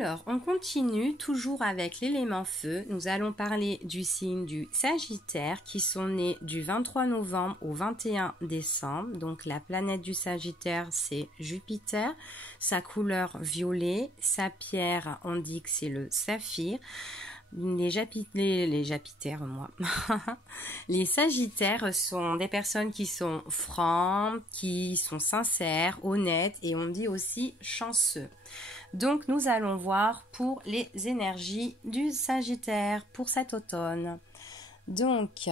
Alors, on continue toujours avec l'élément feu. Nous allons parler du signe du Sagittaire qui sont nés du 23 novembre au 21 décembre. Donc, la planète du Sagittaire, c'est Jupiter. Sa couleur violet. Sa pierre, on dit que c'est le saphir. Les Japitaires, moi. Les Sagittaires sont des personnes qui sont francs, qui sont sincères, honnêtes et on dit aussi chanceux. Donc, nous allons voir pour les énergies du Sagittaire pour cet automne. Donc,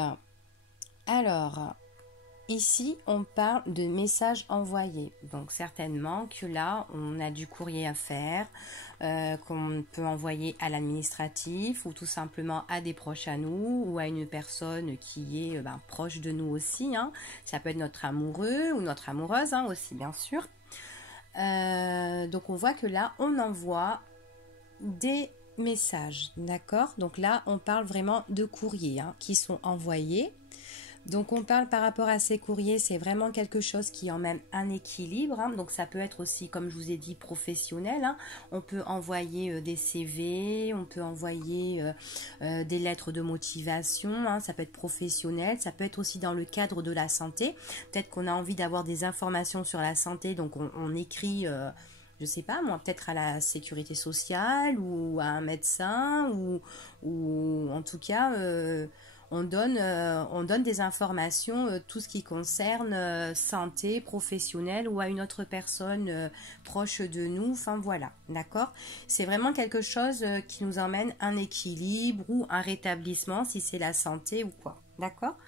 alors, ici, on parle de messages envoyés. Donc, certainement que là, on a du courrier à faire, qu'on peut envoyer à l'administratif ou tout simplement à des proches à nous ou à une personne qui est proche de nous aussi. Hein. Ça peut être notre amoureux ou notre amoureuse aussi, bien sûr. Donc on voit que là on envoie des messages, d'accord? Donc là on parle vraiment de courriers qui sont envoyés. Donc on parle par rapport à ces courriers, c'est vraiment quelque chose qui emmène un équilibre. Donc ça peut être aussi, comme je vous ai dit, professionnel. On peut envoyer des CV, on peut envoyer des lettres de motivation. Ça peut être professionnel, ça peut être aussi dans le cadre de la santé. Peut-être qu'on a envie d'avoir des informations sur la santé, donc on écrit... je sais pas moi, peut-être à la sécurité sociale ou à un médecin ou en tout cas... on donne des informations, tout ce qui concerne santé professionnelle ou à une autre personne proche de nous. Enfin voilà, d'accord? C'est vraiment quelque chose qui nous emmène un équilibre ou un rétablissement si c'est la santé ou quoi, d'accord?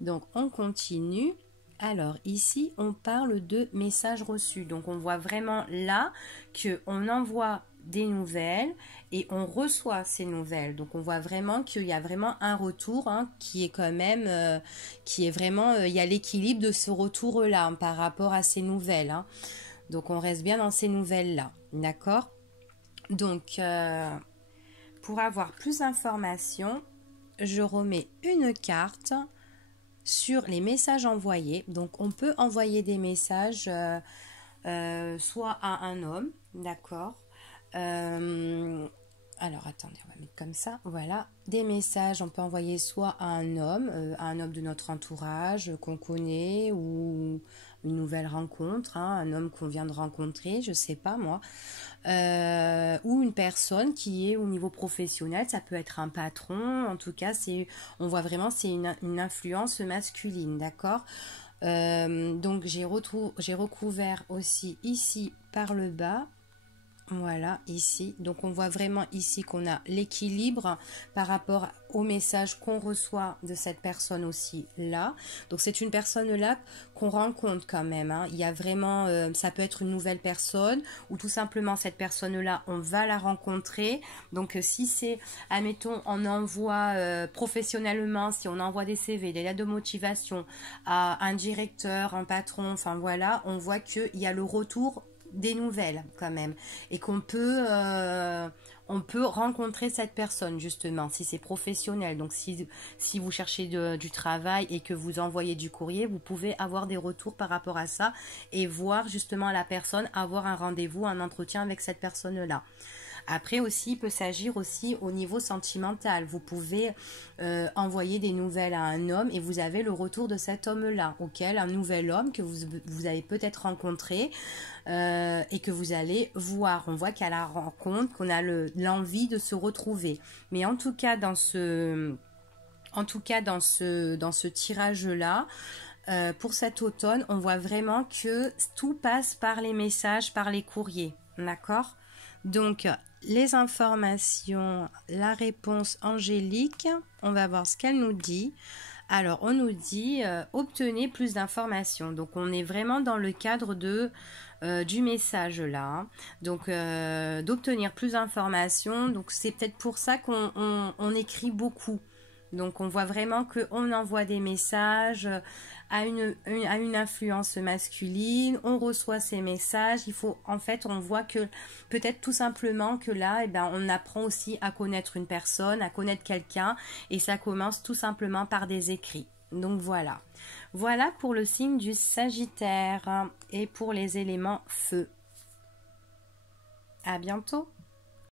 Donc on continue. Alors ici, on parle de messages reçus. Donc on voit vraiment là qu'on envoie des nouvelles et on reçoit ces nouvelles. Donc on voit vraiment qu'il y a vraiment un retour qui est quand même, qui est vraiment, il y a l'équilibre de ce retour-là par rapport à ces nouvelles. Donc on reste bien dans ces nouvelles-là, d'accord? Donc pour avoir plus d'informations, je remets une carte sur les messages envoyés. Donc on peut envoyer des messages soit à un homme, d'accord? Alors attendez, on va mettre comme ça, voilà, des messages, on peut envoyer soit à un homme de notre entourage qu'on connaît ou une nouvelle rencontre, un homme qu'on vient de rencontrer, je sais pas moi, ou une personne qui est au niveau professionnel, ça peut être un patron, en tout cas on voit vraiment c'est une influence masculine, d'accord? Donc j'ai recouvert aussi ici par le bas. Voilà, ici. Donc, on voit vraiment ici qu'on a l'équilibre par rapport au message qu'on reçoit de cette personne aussi là. Donc, c'est une personne là qu'on rencontre quand même. Il y a vraiment, ça peut être une nouvelle personne ou tout simplement cette personne là, on va la rencontrer. Donc, si c'est, admettons, on envoie professionnellement, si on envoie des CV, des lettres de motivation à un directeur, un patron, enfin voilà, on voit qu'il y a le retour des nouvelles quand même et qu'on peut on peut rencontrer cette personne justement si c'est professionnel. Donc si vous cherchez du travail et que vous envoyez du courrier, vous pouvez avoir des retours par rapport à ça et voir justement la personne, avoir un rendez-vous, un entretien avec cette personne là. Après aussi, il peut s'agir aussi au niveau sentimental. Vous pouvez envoyer des nouvelles à un homme et vous avez le retour de cet homme-là, auquel un nouvel homme que vous avez peut-être rencontré et que vous allez voir. On voit qu'à la rencontre, qu'on a l'envie de se retrouver. Mais en tout cas, dans ce tirage-là, pour cet automne, on voit vraiment que tout passe par les messages, par les courriers. D'accord ? Donc, les informations, la réponse angélique, on va voir ce qu'elle nous dit. Alors, on nous dit obtenez plus d'informations. Donc, on est vraiment dans le cadre du message là. Donc, d'obtenir plus d'informations. Donc, c'est peut-être pour ça qu'on écrit beaucoup. Donc, on voit vraiment qu'on envoie des messages à une influence masculine, on reçoit ces messages, on voit que peut-être tout simplement que là, on apprend aussi à connaître une personne, à connaître quelqu'un, et ça commence tout simplement par des écrits. Donc voilà. Voilà pour le signe du Sagittaire et pour les éléments feu. À bientôt.